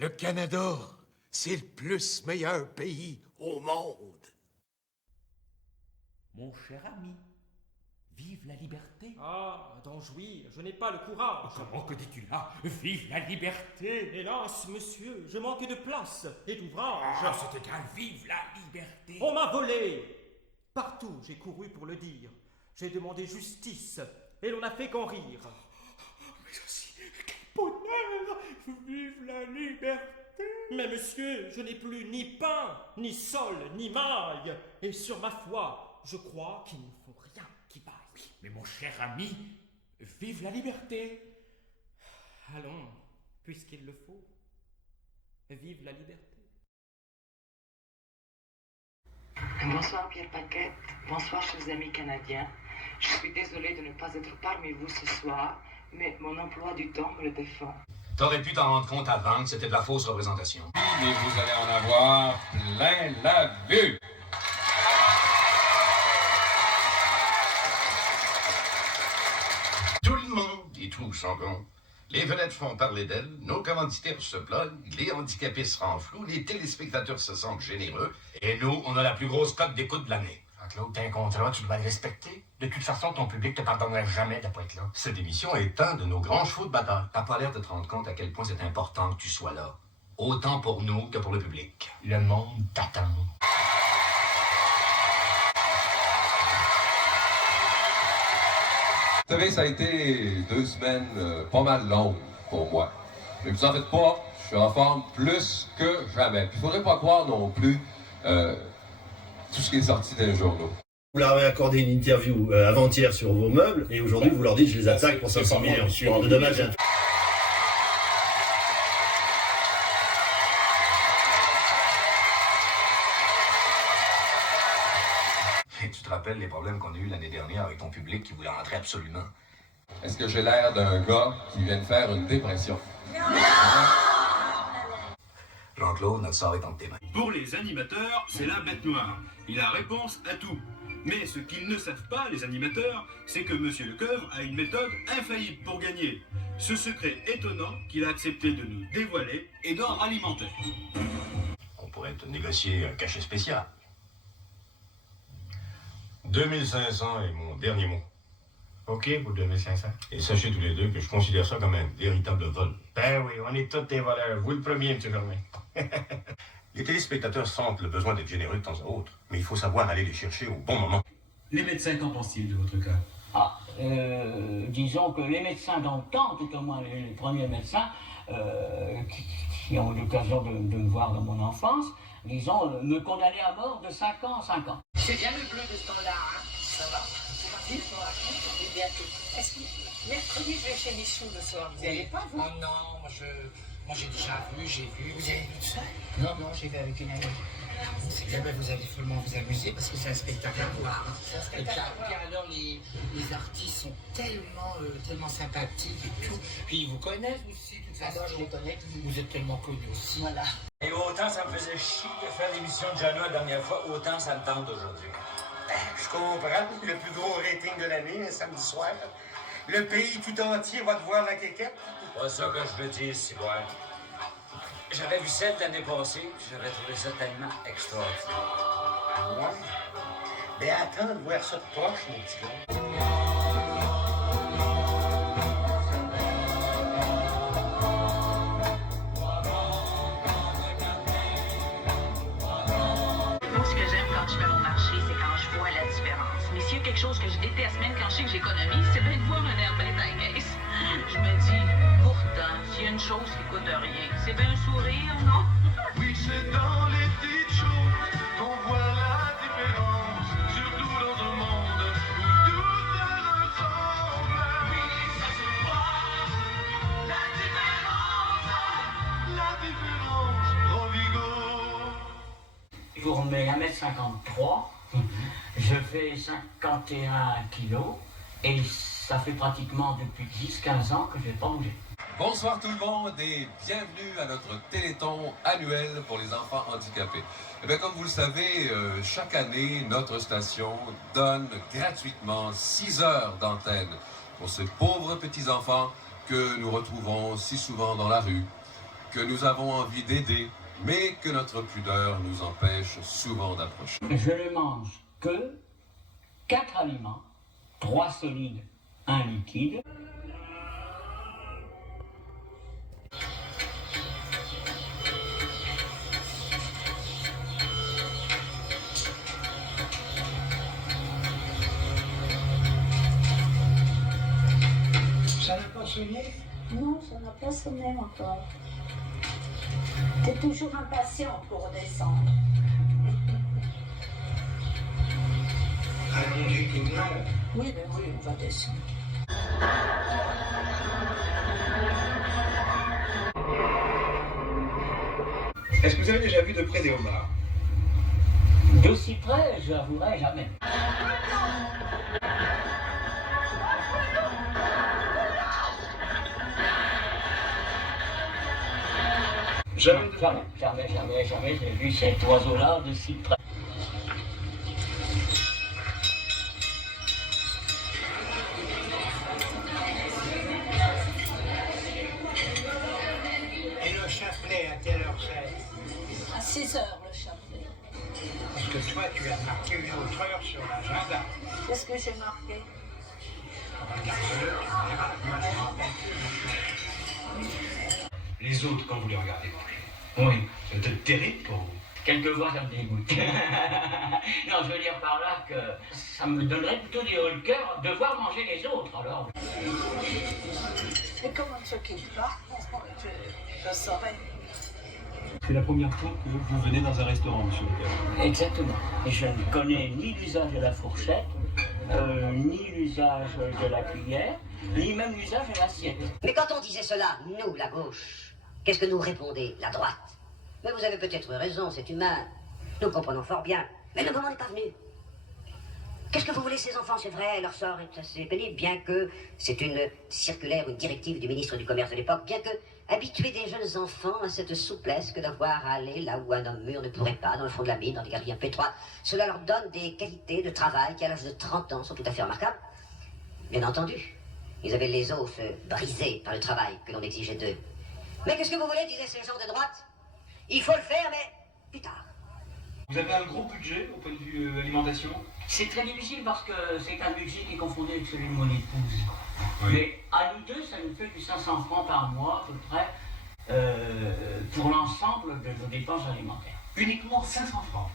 Le Canada, c'est le plus meilleur pays au monde. Mon cher ami, vive la liberté. Ah, d'en jouir, je n'ai pas le courage. Comment que dis-tu là? Vive la liberté. Hélas, monsieur, je manque de place et d'ouvrage. Ah, c'est égal, vive la liberté. On m'a volé. Partout, j'ai couru pour le dire. J'ai demandé justice et l'on n'a fait qu'en rire. Mais aussi, quel bonheur. Vive la liberté. Mais monsieur, je n'ai plus ni pain, ni sol, ni maille. Et sur ma foi, je crois qu'il ne faut rien qui vaille. Mais mon cher ami, vive la liberté. Allons, puisqu'il le faut. Vive la liberté. Bonsoir Pierre Paquette, bonsoir chers amis canadiens. Je suis désolée de ne pas être parmi vous ce soir, mais mon emploi du temps me le défend. T'aurais pu t'en rendre compte avant que c'était de la fausse représentation. Mais vous allez en avoir plein la vue. Tout le monde et tout sont bons. Les vedettes font parler d'elles, nos commanditaires se plaignent, les handicapés se renflouent, les téléspectateurs se sentent généreux, et nous, on a la plus grosse cote d'écoute de l'année. Claude, t'as un contrat, tu dois le respecter. De toute façon, ton public te pardonnerait jamais de pas être là. Cette émission est un de nos grands chevaux de bataille. T'as pas l'air de te rendre compte à quel point c'est important que tu sois là. Autant pour nous que pour le public. Le monde t'attend. Vous savez, ça a été 2 semaines pas mal longues pour moi. Mais vous en faites pas, je suis en forme plus que jamais. Puis il faudrait pas croire non plus tout ce qui est sorti des journaux. Vous leur avez accordé une interview avant-hier sur vos meubles, et aujourd'hui vous leur dites je les attaque pour 500 millions. De dommage. Et tu te rappelles les problèmes qu'on a eu l'année dernière avec ton public qui voulait rentrer absolument? Est-ce que j'ai l'air d'un gars qui vient de faire une dépression? Jean-Claude, notre sort est entre tes mains. Pour les animateurs, c'est la bête noire. Il a réponse à tout. Mais ce qu'ils ne savent pas, les animateurs, c'est que Monsieur Lecoeuvre a une méthode infaillible pour gagner. Ce secret étonnant qu'il a accepté de nous dévoiler est d'ordre alimentaire. On pourrait te négocier un cachet spécial. 2500 est mon dernier mot. OK pour 2500. Et sachez tous les deux que je considère ça comme un véritable vol. Ben oui, on est tous des voleurs. Vous le premier, M. Germain. Les téléspectateurs sentent le besoin d'être généreux de temps à autre, mais il faut savoir aller les chercher au bon moment. Les médecins, qu'en pensent-ils de votre cas? Disons que les médecins dans le temps, tout au moins les premiers médecins qui ont eu l'occasion de me voir dans mon enfance, disons, me condamnaient à mort de 5 ans en 5 ans. C'est bien le bleu de ce temps-là, hein? Ça va? C'est parti pour la fête, et bientôt. Est-ce que mercredi je vais chez Michou le soir? Vous n'y allez pas, vous? Oh non, moi j'ai déjà vu, Vous avez vu tout ça? Non, j'ai vu avec une amie. C'est bien, ben vous allez follement vous amuser parce que c'est un spectacle à voir. Hein. Et puis alors les artistes sont tellement sympathiques et tout. Puis ils vous connaissent aussi, de toute façon. Je les connais. Vous êtes tellement connus aussi. Voilà. Et autant ça me faisait chier de faire l'émission de Jeannot la dernière fois, autant ça me tente aujourd'hui. Je comprends. Le plus gros rating de l'année, un samedi soir. Le pays tout entier va te voir la quéquette. Pas ça que je veux dire, c'est vrai. J'avais vu celle l'année passée, puis j'avais trouvé ça tellement extraordinaire. Ouais. Ben attends de voir ça de proche, mon petit gars. Moi, ce que j'aime quand je fais mon marché, c'est quand je vois la différence. Mais s'il y a quelque chose que je déteste, même quand je sais que j'économise, c'est bien de voir un air bête à la caisse. Je me dis, pourtant, s'il y a une chose qui coûte rien, c'est bien un sourire, non? Oui, c'est dans les petites choses qu'on voit la différence, surtout dans un monde où tout se ressemble. Oui, ça se voit, la différence, Rovigo. Pour mes 1m53, je fais 51 kilos et ça fait pratiquement depuis 10-15 ans que je n'ai pas bougé. Bonsoir tout le monde et bienvenue à notre Téléthon annuel pour les enfants handicapés. Eh bien, comme vous le savez, chaque année, notre station donne gratuitement 6 heures d'antenne pour ces pauvres petits-enfants que nous retrouvons si souvent dans la rue, que nous avons envie d'aider, mais que notre pudeur nous empêche souvent d'approcher. Je ne mange que 4 aliments, 3 solides, 1 liquide. Ça n'a pas sonné? Non, ça n'a pas sonné encore. T'es toujours impatient pour redescendre. On dit que non. Oui, ben oui, on va descendre. Est-ce que vous avez déjà vu de près des homards? D'aussi près, je l'avouerai jamais. Jamais, j'ai vu cet oiseau-là de si près. Et le chapelet, à quelle heure c'est? À 6 heures, le chapelet. Parce que toi, tu as marqué une autre heure sur l'agenda. Qu'est-ce que j'ai marqué? Regarde-le, tu verras. Moi, je me rappelle plus. Les autres, quand vous les regardez manger. Oui. Ça doit être terrible pour vous. Quelquefois, ça me dégoûte. Non, je veux dire par là que ça me donnerait plutôt des hauts le cœur de voir manger les autres, alors. Et comment tu quittes pas? Je saurais. C'est la première fois que vous venez dans un restaurant, monsieur le Coeur. Exactement. Et je ne connais ni l'usage de la fourchette, ni l'usage de la cuillère, ni même l'usage de l'assiette. Mais quand on disait cela, nous, la gauche, qu'est-ce que nous répondait la droite? Mais vous avez peut-être raison, c'est humain. Nous comprenons fort bien. Mais le moment n'est pas venu. Qu'est-ce que vous voulez, ces enfants? C'est vrai, leur sort est assez pénible, bien que c'est une circulaire, une directive du ministre du Commerce de l'époque, bien que habituer des jeunes enfants à cette souplesse que d'avoir à aller là où un homme mûr ne pourrait pas, dans le fond de la mine, dans des galeries un peu étroites, cela leur donne des qualités de travail qui, à l'âge de 30 ans, sont tout à fait remarquables. Bien entendu, ils avaient les os brisés par le travail que l'on exigeait d'eux. Mais qu'est-ce que vous voulez, disaient ces gens de droite? Il faut le faire, mais plus tard. Vous avez un gros budget au point de vue alimentation? C'est très difficile parce que c'est un budget qui est confondu avec celui de mon épouse. Oui. Mais à nous deux, ça nous fait du 500 francs par mois, à peu près, pour l'ensemble de nos dépenses alimentaires. Uniquement 500 francs?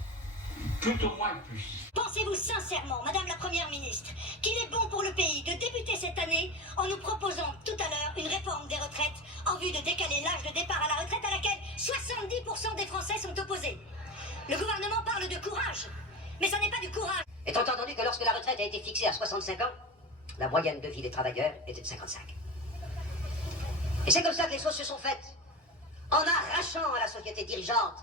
Plutôt moins que plus. Pensez-vous sincèrement, Madame la Première ministre, qu'il est bon pour le pays de débuter cette année en nous proposant tout à l'heure une réforme des retraites en vue de décaler l'âge de départ à la retraite à laquelle 70% des Français sont opposés? Le gouvernement parle de courage, mais ça n'est pas du courage. Étant entendu que lorsque la retraite a été fixée à 65 ans, la moyenne de vie des travailleurs était de 55. Et c'est comme ça que les choses se sont faites. En arrachant à la société dirigeante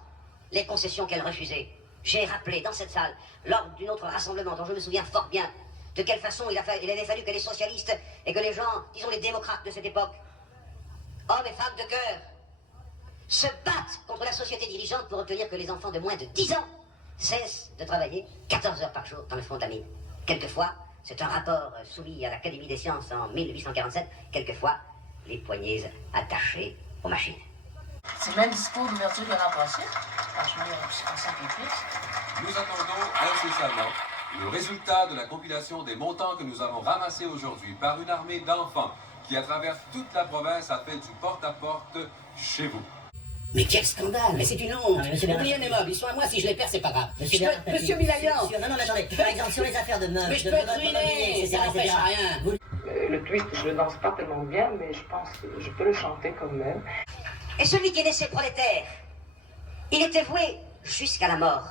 les concessions qu'elle refusait. J'ai rappelé dans cette salle, lors d'un autre rassemblement dont je me souviens fort bien, de quelle façon il avait fallu que les socialistes et que les gens, disons les démocrates de cette époque, hommes et femmes de cœur, se battent contre la société dirigeante pour obtenir que les enfants de moins de 10 ans cessent de travailler 14 heures par jour dans le fond de la mine. Quelquefois, c'est un rapport soumis à l'Académie des sciences en 1847, quelquefois, les poignets attachés aux machines. C'est le même discours d'ouverture que l'an passé. Franchement, c'est comme ça qu'il fait. Nous attendons incessamment le résultat de la compilation des montants que nous avons ramassés aujourd'hui par une armée d'enfants qui, à travers toute la province, a fait du porte-à-porte chez vous. Mais quel scandale! Mais c'est une honte! Oubliez mes meubles, ils sont à moi, si je les perds, c'est pas grave. Monsieur Milayan! Non, mais attendez, par exemple, sur les affaires de meubles, mais je peux être ruiné, ça n'empêche rien. Le twist, je le danse pas tellement bien, mais je pense que je peux le chanter quand même. Et celui qui naissait prolétaire, il était voué jusqu'à la mort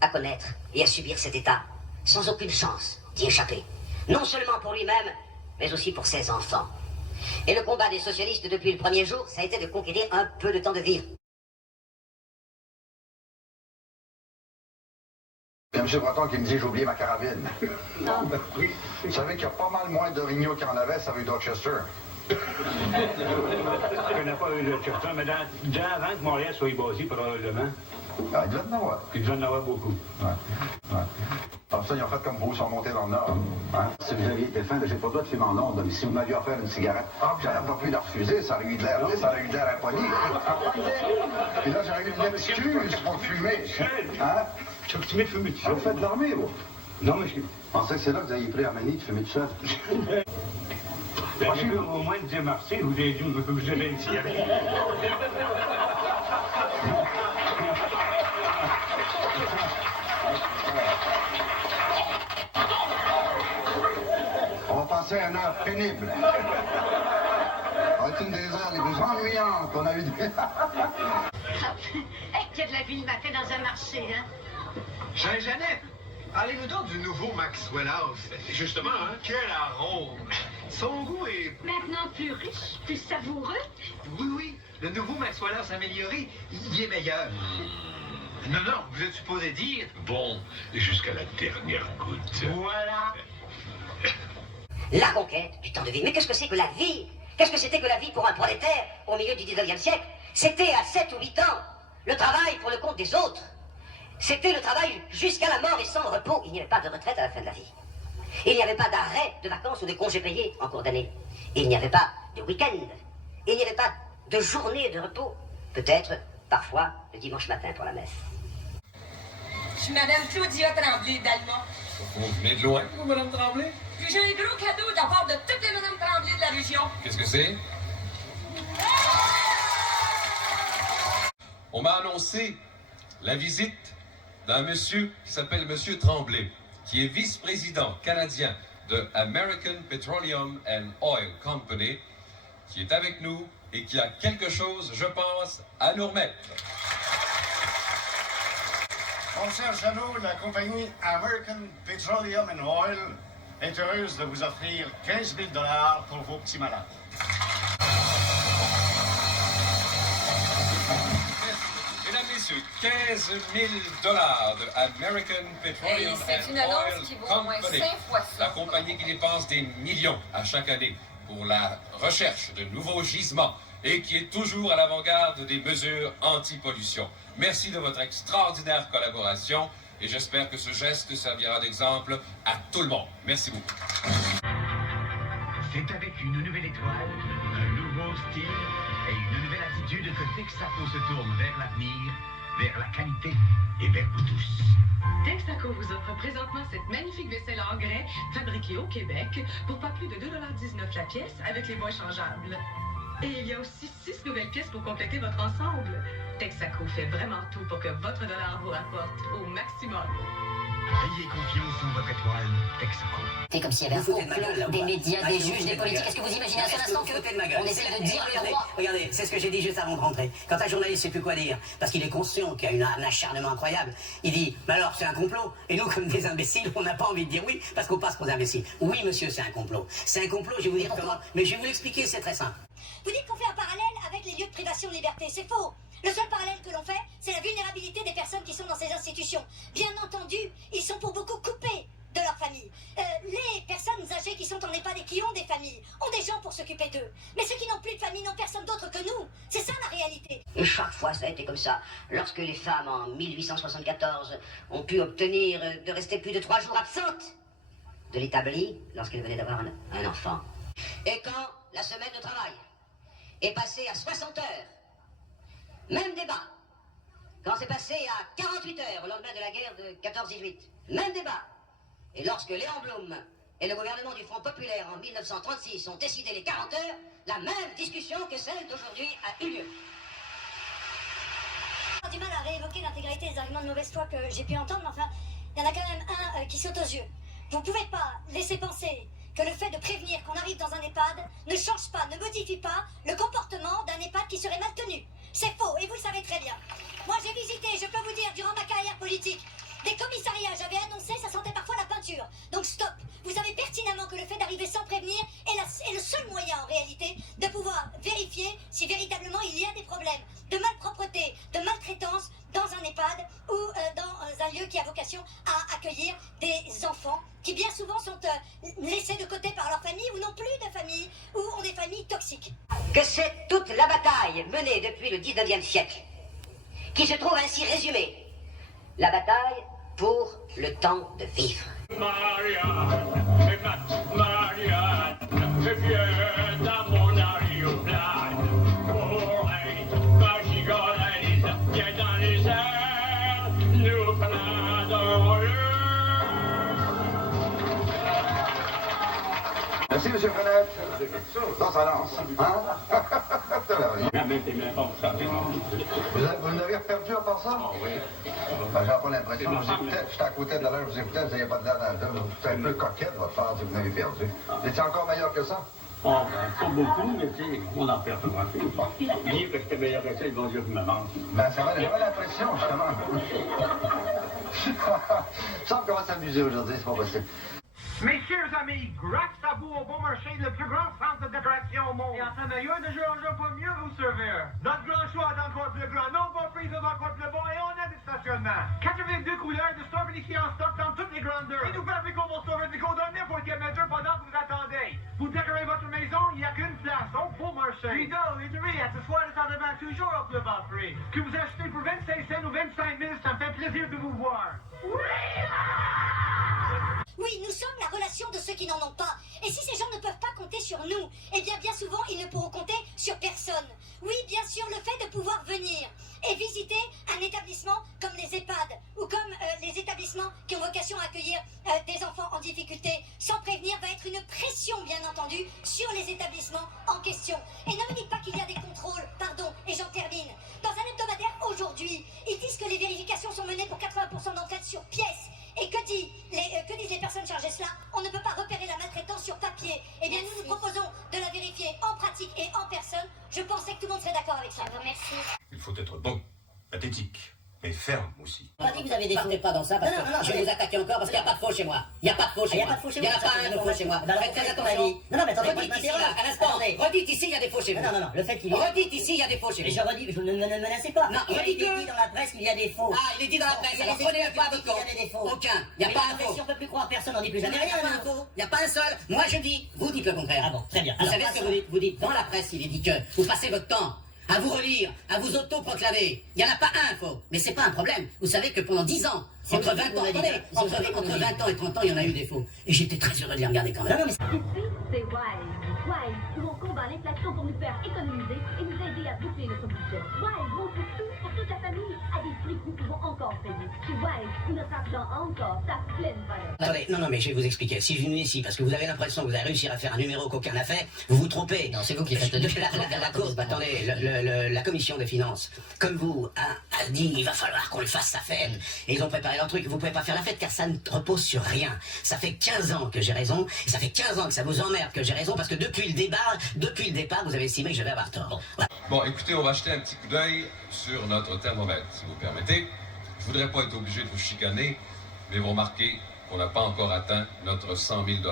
à connaître et à subir cet état, sans aucune chance d'y échapper. Non seulement pour lui-même, mais aussi pour ses enfants. Et le combat des socialistes depuis le premier jour, ça a été de conquérir un peu de temps de vivre. Il y a M. Breton qui me dit j'ai oublié ma carabine. Non. Oui. Vous savez qu'il y a pas mal moins d'orignaux qu'il y en avait, ça veut dire Dorchester. Je ne connais pas Dorchester, mais avant que Montréal soit basé, probablement. Ah, il doit en avoir. Il doit en avoir beaucoup. Ouais. Comme ça, ils ont fait comme vous, ils sont montés dans le Nord. Hein? Si vous aviez été fin, j'ai pas le droit de fumer en ondes, mais si vous m'aviez offert une cigarette, j'aurais pas pu la refuser, ça aurait eu de l'air, ça aurait eu de l'air impoli. Et là, j'aurais eu une excuse pour fumer. Hein? Tu as coutumé de fumer tout seul. Vous faites de l'armée, vous? Non, mais je pensais que c'est là que vous aviez pris Armanie de fumer tout seul. J'ai vu au moins dire merci, vous avez dit que vous avez une cigarette. On va passer à une heure pénible. Ça va être une des heures les plus ennuyantes qu'on a eues. Qu'il y a de la vie le matin dans un marché, hein? Jeannette, parlez-nous donc du nouveau Maxwell House. Justement, hein? Quel arôme! Son goût est... Maintenant plus riche, plus savoureux. Oui, le nouveau Maxwell House amélioré, il est meilleur. Non, vous êtes supposé dire... Bon, jusqu'à la dernière goutte. Voilà. La conquête du temps de vie. Mais qu'est-ce que c'est que la vie? Qu'est-ce que c'était que la vie pour un prolétaire au milieu du 19e siècle? C'était à 7 ou 8 ans le travail pour le compte des autres. C'était le travail jusqu'à la mort et sans repos. Il n'y avait pas de retraite à la fin de la vie. Il n'y avait pas d'arrêt de vacances ou de congés payés en cours d'année. Il n'y avait pas de week-end. Il n'y avait pas de journée de repos. Peut-être, parfois, le dimanche matin pour la messe. Je suis Madame Claudia Tremblay d'Allemand. Vous venez de loin, vous, Madame Tremblay? Puis j'ai un gros cadeau de la part de toutes les Madame Tremblay de la région. Qu'est-ce que c'est? On m'a annoncé la visite d'un monsieur qui s'appelle Monsieur Tremblay, qui est vice-président canadien de American Petroleum and Oil Company, qui est avec nous et qui a quelque chose, je pense, à nous remettre. Mon cher Jeannot, la compagnie American Petroleum and Oil est heureuse de vous offrir 15 000 $ pour vos petits malades. Mesdames, Messieurs, 15 000 $ de American Petroleum C'est une and annonce Oil qui vaut au moins Company, 5 fois ça. la compagnie qui dépense des millions à chaque année pour la recherche de nouveaux gisements et qui est toujours à l'avant-garde des mesures anti-pollution. Merci de votre extraordinaire collaboration et j'espère que ce geste servira d'exemple à tout le monde. Merci beaucoup. C'est avec une nouvelle étoile, un nouveau style et une nouvelle attitude que Texaco se tourne vers l'avenir, vers la qualité et vers vous tous. Texaco vous offre présentement cette magnifique vaisselle en grès fabriquée au Québec pour pas plus de 2,19 $ la pièce avec les bois changeables. Et il y a aussi 6 nouvelles pièces pour compléter votre ensemble. Texaco fait vraiment tout pour que votre dollar vous rapporte au maximum. Ayez confiance en votre étoile, Texaco. C'est comme s'il y avait un complot des médias, des juges, des politiques. Est-ce que vous imaginez un seul instant que on essaie de dire le roi? Regardez, c'est ce que j'ai dit juste avant de rentrer. Quand un journaliste ne sait plus quoi dire, parce qu'il est conscient qu'il y a un acharnement incroyable, il dit, mais alors c'est un complot. Et nous, comme des imbéciles, on n'a pas envie de dire oui, parce qu'on passe pour des imbéciles. Oui, monsieur, c'est un complot. C'est un complot, je vais vous dire comment. Mais je vais vous l'expliquer, c'est très simple. Vous dites qu'on fait un parallèle avec les lieux de privation de liberté. C'est faux. Le seul parallèle que l'on fait, c'est la vulnérabilité des personnes qui sont dans ces institutions. Bien entendu, ils sont pour beaucoup coupés de leur famille. Les personnes âgées qui sont en EHPAD et qui ont des familles ont des gens pour s'occuper d'eux. Mais ceux qui n'ont plus de famille n'ont personne d'autre que nous. C'est ça la réalité. Et chaque fois, ça a été comme ça. Lorsque les femmes, en 1874, ont pu obtenir de rester plus de 3 jours absentes de l'établi, lorsqu'elles venaient d'avoir un enfant. Et quand la semaine de travail est passée à 60 heures, même débat. Quand c'est passé à 48 heures, au lendemain de la guerre de 14-18, même débat. Et lorsque Léon Blum et le gouvernement du Front Populaire en 1936 ont décidé les 40 heures, la même discussion que celle d'aujourd'hui a eu lieu. J'ai du mal à réévoquer l'intégralité des arguments de mauvaise foi que j'ai pu entendre, mais enfin, il y en a quand même un qui saute aux yeux. Vous ne pouvez pas laisser penser que le fait de prévenir qu'on arrive dans un EHPAD ne change pas, ne modifie pas le comportement d'un EHPAD qui serait mal tenu. C'est faux, et vous le savez très bien. Moi, j'ai visité, je peux vous dire, durant ma carrière politique, des commissariats, j'avais annoncé, ça sentait parfois la peinture. Donc stop, vous savez pertinemment que le fait d'arriver sans prévenir est le seul moyen, en réalité, de pouvoir vérifier si véritablement il y a des problèmes de malpropreté, de maltraitance dans un EHPAD ou dans un lieu qui a vocation à accueillir des enfants qui bien souvent sont laissés de côté par leur famille ou n'ont plus de famille ou ont des familles toxiques. Que c'est toute la bataille menée depuis le 19e siècle qui se trouve ainsi résumée. La bataille pour le temps de vivre. Marianne, je viens dans mon aéroplane pour être ma gigolette, bien dans les airs, nous prenons le... Merci, M. Fenêtre. Non, ça lance. Hein? Vous n'avez perdu en pensant? Oui. Ben, j'ai pas l'impression. J'étais à côté de l'heure, je vous écoutais, vous n'avez pas de l'air dans le dos. Vous êtes un peu coquette, votre part, si vous n'avez perdu. Vous étiez encore meilleur que ça? Oh, ben, pas beaucoup, mais tu sais, on en perd pas grand-chose. Dire que j'étais meilleur que ça, ils vont dire que je me manque. Ben, ça va, j'avais l'impression, justement. Ça, on commence à s'amuser aujourd'hui, c'est pas possible. Mes chers amis, grâce à vous au bon marché, le plus grand centre de décoration au monde. Et en travailleur de jour en jour pour mieux vous servir. Notre grand choix est encore plus grand, non pas pris encore plus bon et on a des stationnements. 82 couleurs de stores unifiées en stock dans toutes les grandeurs. Et nous fabriquons vos stores verticaux dans n'importe quelle mesure pendant que vous attendez. Vous décorez votre maison, il n'y a qu'une place, au beau marché. Puis donc, les prix, accessoires de tendement toujours au plus bas prix. Que vous achetez pour 25 cents ou 25 000, ça me fait plaisir de vous voir. Oui, nous sommes la relation de ceux qui n'en ont pas. Et si ces gens ne peuvent pas compter sur nous, eh bien souvent, ils ne pourront compter sur personne. Oui, bien sûr, le fait de pouvoir venir et visiter un établissement comme les EHPAD ou comme les établissements qui ont vocation à accueillir des enfants en difficulté, sans prévenir, va être une pression, bien entendu, sur les établissements en question. Et ne me dites pas qu'il y a des contrôles, pardon, et j'en termine. Dans un hebdomadaire aujourd'hui, ils disent que les vérifications sont menées pour 80% d'enquêtes sur pièces. Et que disent les personnes chargées cela? On ne peut pas repérer la maltraitance sur papier. Eh bien, nous proposons de la vérifier en pratique et en personne. Je pensais que tout le monde serait d'accord avec ça. Merci. Il faut être bon, pathétique, mais ferme aussi. On m'a dit que vous avez des faux. Partez pas dans ça parce que je vais vous attaquer encore parce qu'il n'y a pas de faux chez moi. Il n'y a pas de faux chez moi. Il n'y a pas un de faux chez moi. Faites très attention. Non, mais attendez, redites ici, là, à l'instant. Redites ici, il y a des faux chez vous. Non, le fait qu'il y ait... Redites ici, il y a des faux chez vous. Je redis, ne me menacez pas. Non, redites-le. Il est dit dans la presse qu'il y a des faux. Ah, il est dit dans la presse. Alors prenez-le pas à votre compte. Il y a des faux. Aucun. Il n'y a pas un faux. Si on ne peut plus croire personne, on dit plus jamais rien. Il n'y a pas un seul. Moi, je dis, vous dites le contraire. Ah bon, très bien. Vous savez ce que vous dites? Vous dites dans la presse, il est dit que vous passez votre temps à vous relire, à vous auto-proclamer. Il n'y en a pas un faux. Mais c'est pas un problème. Vous savez que pendant 10 ans, entre 20 ans, attendez, entre 20 ans et 30 ans, il y en a eu des faux. Et j'étais très heureux de les regarder quand même. Non, mais Ici, c'est Wise. Wise, où on combat l'inflation pour nous faire économiser et nous aider à boucler notre budget. Wise, vaut pour tout, pour toute la famille, à des prix que nous pouvons encore payer. Chez Wise, où notre argent a encore sa pleine valeur. Attendez, non, mais je vais vous expliquer. Si je viens ici parce que vous avez l'impression que vous allez réussir à faire un numéro qu'aucun n'a fait, vous vous trompez. Non, c'est vous qui faites la cause. Attendez, la commission des finances, comme vous, a dit il va falloir qu'on le fasse sa fête. Et ils ont préparé leur truc. Vous pouvez pas faire la fête car ça ne repose sur rien. Ça fait 15 ans que j'ai raison, et ça fait 15 ans que ça vous emmerde que j'ai raison, parce que depuis le départ, vous avez estimé que je vais avoir tort. Bon, écoutez, on va jeter un petit coup d'œil sur notre thermomètre, si vous permettez. Je voudrais pas être obligé de vous chicaner, mais vous remarquez qu'on n'a pas encore atteint notre 100 000 $.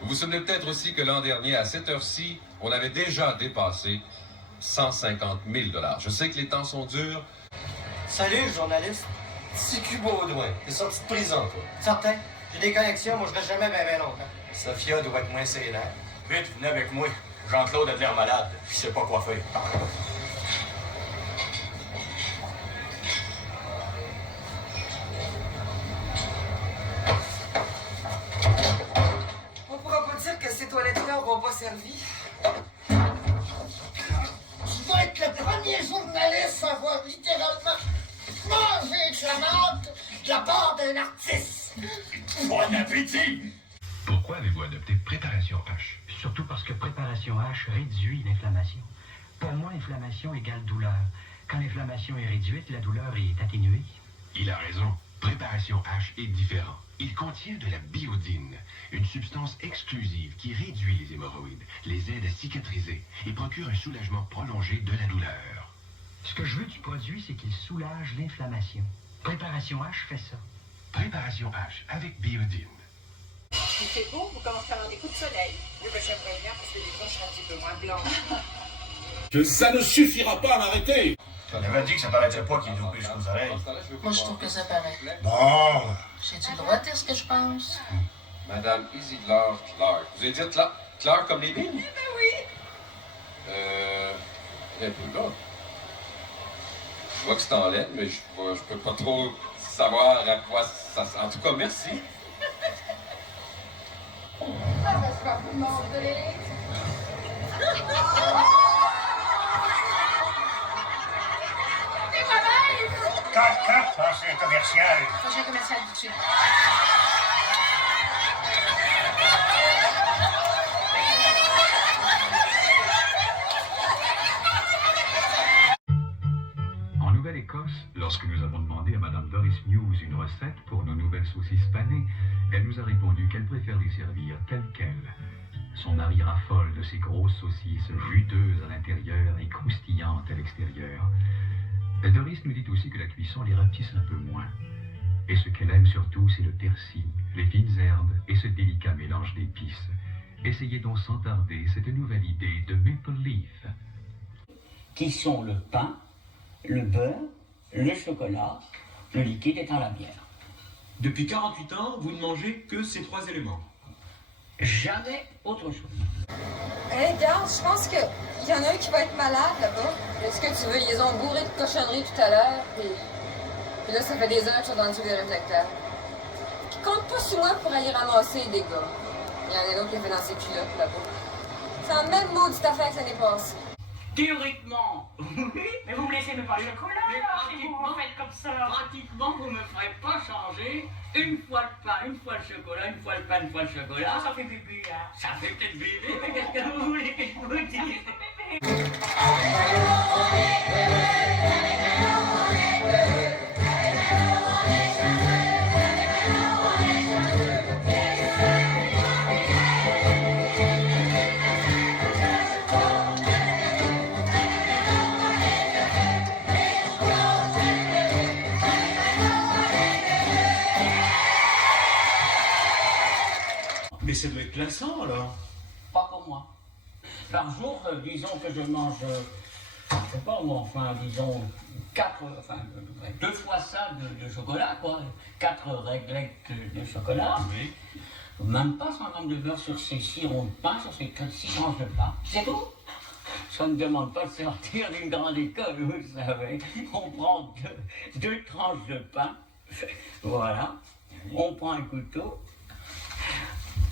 Vous vous souvenez peut-être aussi que l'an dernier, à cette heure-ci, on avait déjà dépassé 150 000 $. Je sais que les temps sont durs. Salut, journaliste. CQ Baudouin. T'es sorti de prison, toi. Certain. J'ai des connexions, moi je reste jamais bien longtemps. Sophia doit être moins sévère. Vite, venez avec moi. Jean-Claude a de l'air malade. Je sais pas quoi faire. On pourra pas dire que ces toilettes-là n'auront pas servi. Je vais être le premier journaliste à avoir littéralement mangé de la marde de la part d'un artiste. Bon appétit! Pourquoi avez-vous adopté Préparation H? Surtout parce que Préparation H réduit l'inflammation. Pour moi, inflammation égale douleur. Quand l'inflammation est réduite, la douleur est atténuée. Il a raison. Préparation H est différent. Il contient de la biodine, une substance exclusive qui réduit les hémorroïdes, les aide à cicatriser et procure un soulagement prolongé de la douleur. Ce que je veux du produit, c'est qu'il soulage l'inflammation. Préparation H fait ça. Préparation H avec biodine. Il fait beau, vous commencez à avoir des coups de soleil. Oui, ben j'aimerais bien parce que des fois je suis un petit peu moins blanc. Ça ne suffira pas à m'arrêter. On avait dit que ça paraissait pas qu'il est dopé jusqu'aux oreilles. Moi, je trouve que ça paraît. Bon. J'ai-tu le droit de dire ce que je pense? Madame Isidore Clark. Vous avez dit Clark comme les billes? Ben oui. Un peu là. Je vois que c'est en lettres, mais je peux pas trop savoir à quoi ça... En tout cas, merci. Prochain commercial. Prochain commercial tout de suite. En Nouvelle-Écosse, lorsque nous avons demandé à Madame Doris News une recette pour nos nouvelles saucisses panées, elle nous a répondu qu'elle préfère les servir telles quelles. Son mari raffole de ces grosses saucisses juteuses à l'intérieur et croustillantes à l'extérieur. Doris nous dit aussi que la cuisson les rapetisse un peu moins. Et ce qu'elle aime surtout, c'est le persil, les fines herbes et ce délicat mélange d'épices. Essayez donc sans tarder cette nouvelle idée de Maple Leaf. Qui sont le pain, le beurre, le chocolat, le liquide étant la bière. Depuis 48 ans, vous ne mangez que ces 3 éléments. Jamais autre chose. Hey, regarde, je pense qu'il y en a un qui va être malade là-bas. Est-ce que tu veux? Ils les ont bourrés de cochonneries tout à l'heure, puis là, ça fait des heures qu'ils sont dans le dessous des réflecteurs. Ils comptent pas sur moi pour aller ramasser des gars. Il y en a un autre qui a fait dans ses culottes là-bas. C'est la même maudite affaire que l'année passée. Théoriquement, oui, Mais vous me laissez me parler chocolat, mais alors, si vous me faites comme ça. pratiquement, vous me ferez pas changer une fois le pain, une fois le chocolat, une fois le pain, une fois le chocolat. Ça fait bébé, hein. Ça fait peut-être bébé, mais qu'est-ce que vous voulez que je vous dise? Mais ça doit être lassant alors. Pas pour moi. Par jour, disons que je mange, je sais pas moi, enfin, disons, 2 fois ça de chocolat, quoi. 4 réglettes de chocolat. Oui. Même pas 100 grammes de beurre sur ces 6 ronds de pain, sur ces 6 tranches de pain. C'est tout. Ça ne demande pas de sortir d'une grande école, vous savez. On prend 2 tranches de pain, voilà. On prend un couteau,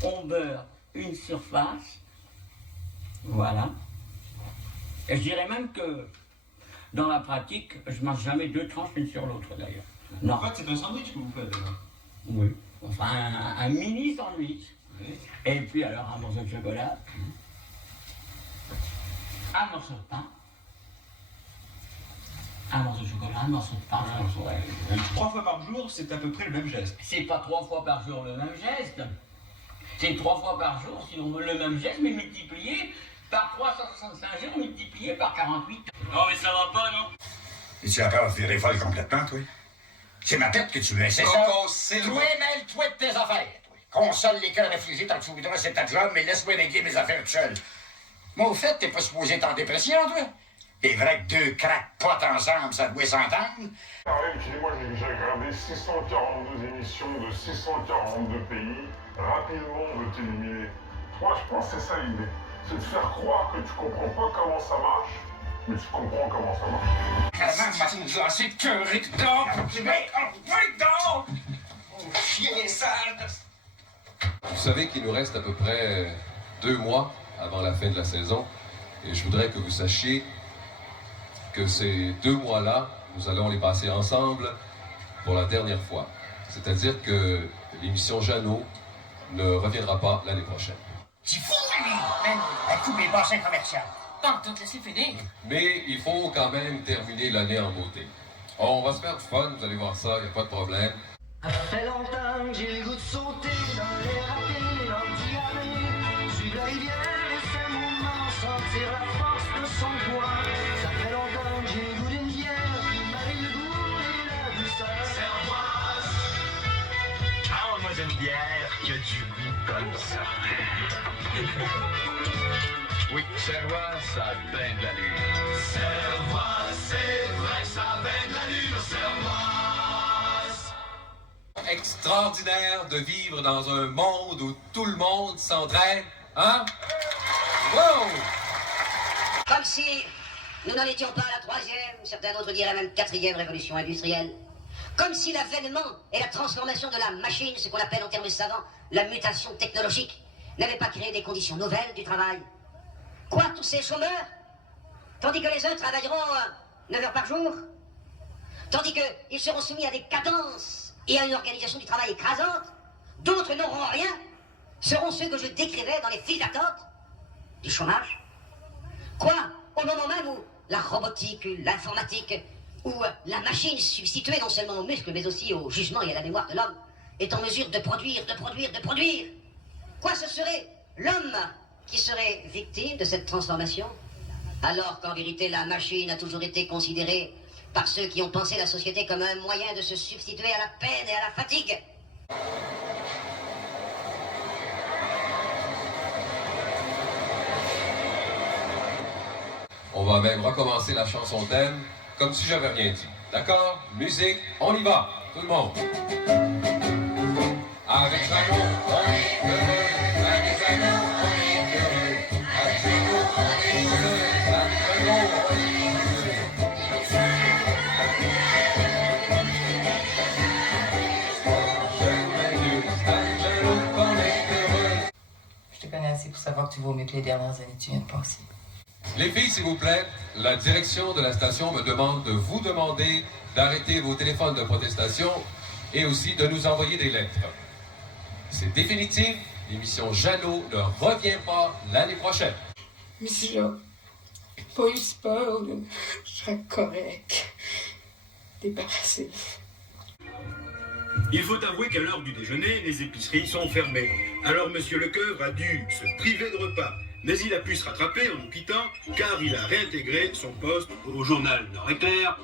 on beurre une surface, voilà. Et je dirais même que dans la pratique, je mange jamais 2 tranches l'une sur l'autre d'ailleurs. Non. En fait, c'est un sandwich que vous faites alors. Oui. Enfin, un mini sandwich. Oui. Et puis alors un morceau de chocolat, un morceau de pain, un morceau de chocolat, un morceau de pain, un morceau de... 3 fois par jour, c'est à peu près le même geste. C'est pas 3 fois par jour le même geste. C'est 3 fois par jour, si on veut le même geste, mais multiplié par 365 jours, multiplié par 48. Non mais ça va pas, non? Et tu as peur de virer folle complètement, toi? C'est ma tête que tu veux, c'est ça? Toi, mêle-toi de tes affaires. Toi. Console les cœurs réfléchis tant que tu voudras, c'est ta job, mais laisse-moi régler mes affaires tout seul. Moi, au fait, t'es pas supposé être en dépression, toi? C'est vrai que 2 crackpots ensemble, ça doit s'entendre. Excusez-moi, j'ai regardé 642 émissions de 642 pays. Rapidement, on veut t'éliminer. Moi, je pense que c'est ça l'idée. C'est de faire croire que tu comprends pas comment ça marche, mais tu comprends comment ça marche. Comment tu nous as assez cœuré dedans? Tu mets dedans! Oh, chien sale! Vous savez qu'il nous reste à peu près 2 mois avant la fin de la saison. Et je voudrais que vous sachiez que ces 2 mois-là, nous allons les passer ensemble pour la dernière fois. C'est-à-dire que l'émission Jeannot ne reviendra pas l'année prochaine. C'est fou, lui! Man, un coup, mes bassins commerciaux. Pas tout laisser finir. Mais il faut quand même terminer l'année en beauté. On va se faire du fun, vous allez voir ça, il n'y a pas de problème. Ça fait longtemps que j'ai le goût de sauter dans les rapides, dans le diamant. Suis la rivière et c'est mon moment, sentir la force de son poids. Ça fait longtemps que j'ai le goût d'une bière qui marie le goût et la douceur. Servoise! Parle-moi d'une bière qui a du goût comme ça. Oui, Servoise, ça a bien de l'allure. Servoise, c'est vrai, ça a bien de l'allure, Servoise! Extraordinaire de vivre dans un monde où tout le monde s'entraîne, hein? Wow! Comme si nous n'en étions pas à la 3e, certains d'autres diraient même 4e révolution industrielle. Comme si l'avènement et la transformation de la machine, ce qu'on appelle en termes savants la mutation technologique, n'avaient pas créé des conditions nouvelles du travail. Quoi, tous ces chômeurs? Tandis que les uns travailleront 9 heures par jour, tandis qu'ils seront soumis à des cadences et à une organisation du travail écrasante, d'autres n'auront rien, seront ceux que je décrivais dans les files d'attente du chômage. Quoi, au moment même où la robotique, l'informatique, où la machine substituée non seulement aux muscles mais aussi au jugement et à la mémoire de l'homme est en mesure de produire. Quoi, ce serait l'homme qui serait victime de cette transformation? Alors qu'en vérité la machine a toujours été considérée par ceux qui ont pensé la société comme un moyen de se substituer à la peine et à la fatigue. On va même recommencer la chanson thème comme si j'avais rien dit. D'accord? Musique, on y va, tout le monde. Avec Jeannot, on est heureux. Avec Jeannot, on est heureux. Avec Jeannot, on est heureux. Avec Jeannot, on est heureux. Je te connais assez pour savoir que tu vaux mieux que les dernières années que tu viens de passer. Les filles, s'il vous plaît, la direction de la station me demande de vous demander d'arrêter vos téléphones de protestation et aussi de nous envoyer des lettres. C'est définitif, l'émission Jeannot ne revient pas l'année prochaine. Mais si j'ai pas eu peur, je serais correct. Débarrassé. Il faut avouer qu'à l'heure du déjeuner, les épiceries sont fermées. Alors Monsieur Lecoeuvre a dû se priver de repas. Mais il a pu se rattraper en nous quittant, car il a réintégré son poste au journal Nord-Éclair,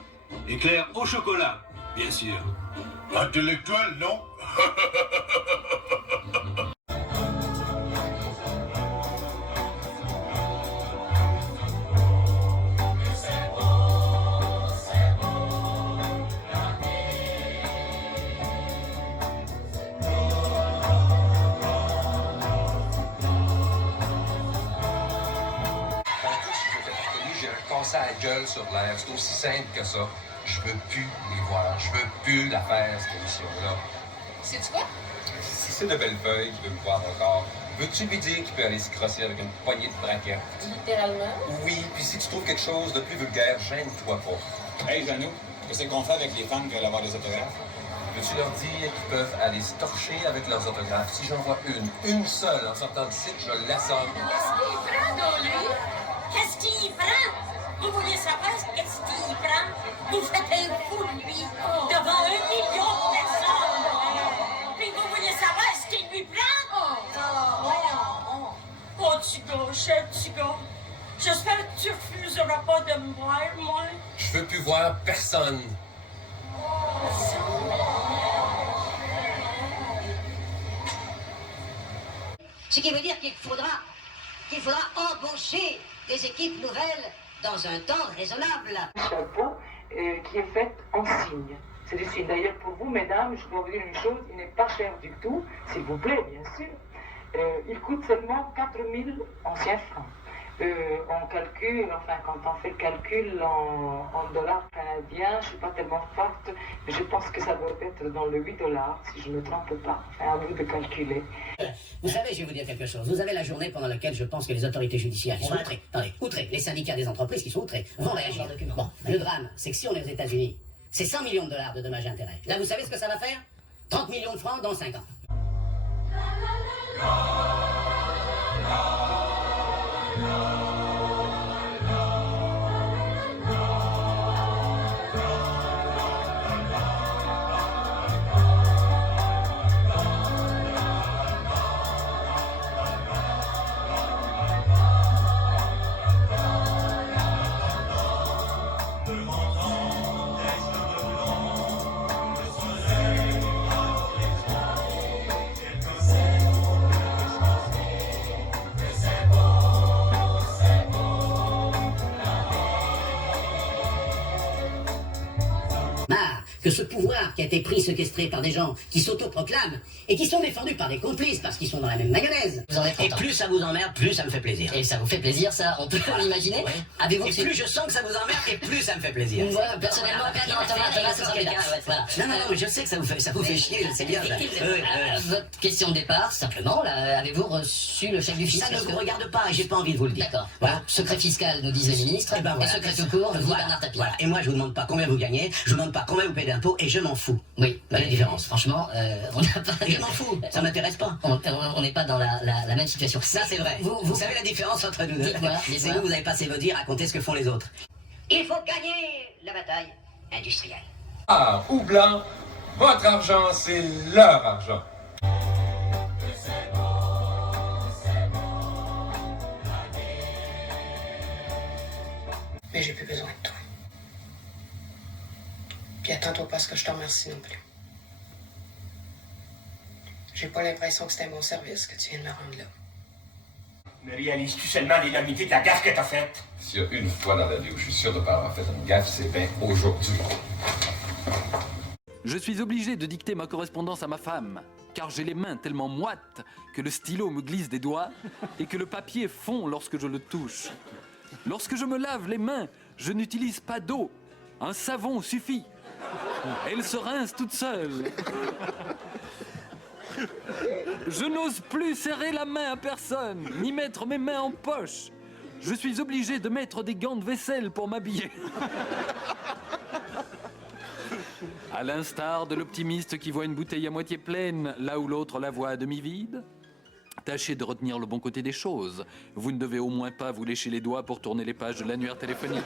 éclair au chocolat, bien sûr. Intellectuel, non? À la gueule sur l'air, c'est aussi simple que ça. Je veux plus les voir, je veux plus la faire, cette émission-là. C'est-tu quoi? Si c'est de Bellefeuille qui veut me voir encore, veux-tu lui dire qu'il peut aller se crosser avec une poignée de braquettes? Littéralement? Oui, puis si tu trouves quelque chose de plus vulgaire, gêne-toi pas. Hey, Jeannot, qu'est-ce qu'on fait avec les femmes qui veulent avoir des autographes? Veux-tu leur dire qu'ils peuvent aller se torcher avec leurs autographes? Si j'en vois une seule en sortant d'ici, je l'assomme. Qu'est-ce qu'il prend dans lui? Qu'est-ce qu'il prend? Vous voulez savoir qu'est-ce qu'il prend? Vous faites un fou de lui devant 1 million de personnes. Puis vous voulez savoir ce qu'il lui prend? Oh, petit gars, cher petit gars. J'espère que tu refuseras pas de me voir, moi. Je veux plus voir personne. Ce qui veut dire qu'il faudra embaucher des équipes nouvelles dans un temps raisonnable. Chapeau qui est fait en cygne. C'est du cygne. D'ailleurs, pour vous, mesdames, je dois vous dire une chose, il n'est pas cher du tout, s'il vous plaît, bien sûr. Il coûte seulement 4 000 anciens francs. On calcule, enfin, quand on fait le calcul en dollars canadiens, je ne suis pas tellement forte, mais je pense que ça doit être dans le 8 $, si je ne me trompe pas. À vous de calculer. Vous savez, je vais vous dire quelque chose. Vous avez la journée pendant laquelle je pense que les autorités judiciaires qui sont outrées, outrées, les syndicats des entreprises qui sont outrés, vont réagir. Bon, le drame, c'est que si on est aux États-Unis, c'est 100 millions de dollars de dommages et intérêts. Là, vous savez ce que ça va faire? 30 millions de francs dans 5 ans. que ce pouvoir qui a été pris, séquestré par des gens qui s'autoproclament et qui sont défendus par des complices parce qu'ils sont dans la même mayonnaise. Vous en êtes Et content. plus ça vous emmerde, plus ça me fait plaisir. Et ça vous fait plaisir, ça, on peut l'imaginer. Avez-vous Et reçu... plus je sens que ça vous emmerde, et plus ça me fait plaisir. Voilà, personnellement, Thomas, ça sera bien. Voilà. Non, mais je sais que ça vous fait chier, je sais bien. Votre question de départ, simplement, là, avez-vous reçu le chef du fisc? Ça ne vous regarde pas et j'ai pas envie de vous le dire. D'accord. Voilà. Secret fiscal, nous disent les ministres, Et ben voilà. secret tout court, nous dit Bernard Tapie. Voilà. Et moi, je vous demande pas combien vous gagnez, je vous demande pas combien vous payez d'impôts, et je m'en fous. Oui, Quelle est la différence? Franchement, on n'a pas... Et je m'en fous, ça m'intéresse pas. On n'est pas dans la même situation. Ça, c'est vrai. Vous savez la différence entre nous deux? Dites-moi. C'est que vous avez passé vos dires à raconter ce que font les autres. Il faut gagner la bataille industrielle. Ah, ou blanc, votre argent, c'est leur argent. Mais j'ai plus besoin de toi. Puis attends-toi pas à ce que je te remercie non plus. J'ai pas l'impression que c'était mon service que tu viens de me rendre là. Mais réalises-tu seulement l'énormité de la gaffe que t'as faite? S'il y a une fois dans la vie où je suis sûr de ne pas avoir fait une gaffe, c'est bien aujourd'hui. Je suis obligé de dicter ma correspondance à ma femme, car j'ai les mains tellement moites que le stylo me glisse des doigts et que le papier fond lorsque je le touche. Lorsque je me lave les mains, je n'utilise pas d'eau. Un savon suffit. Elle se rince toute seule. Je n'ose plus serrer la main à personne, ni mettre mes mains en poche. Je suis obligé de mettre des gants de vaisselle pour m'habiller. À l'instar de l'optimiste qui voit une bouteille à moitié pleine, là où l'autre la voit à demi-vide, tâchez de retenir le bon côté des choses. Vous ne devez au moins pas vous lécher les doigts pour tourner les pages de l'annuaire téléphonique.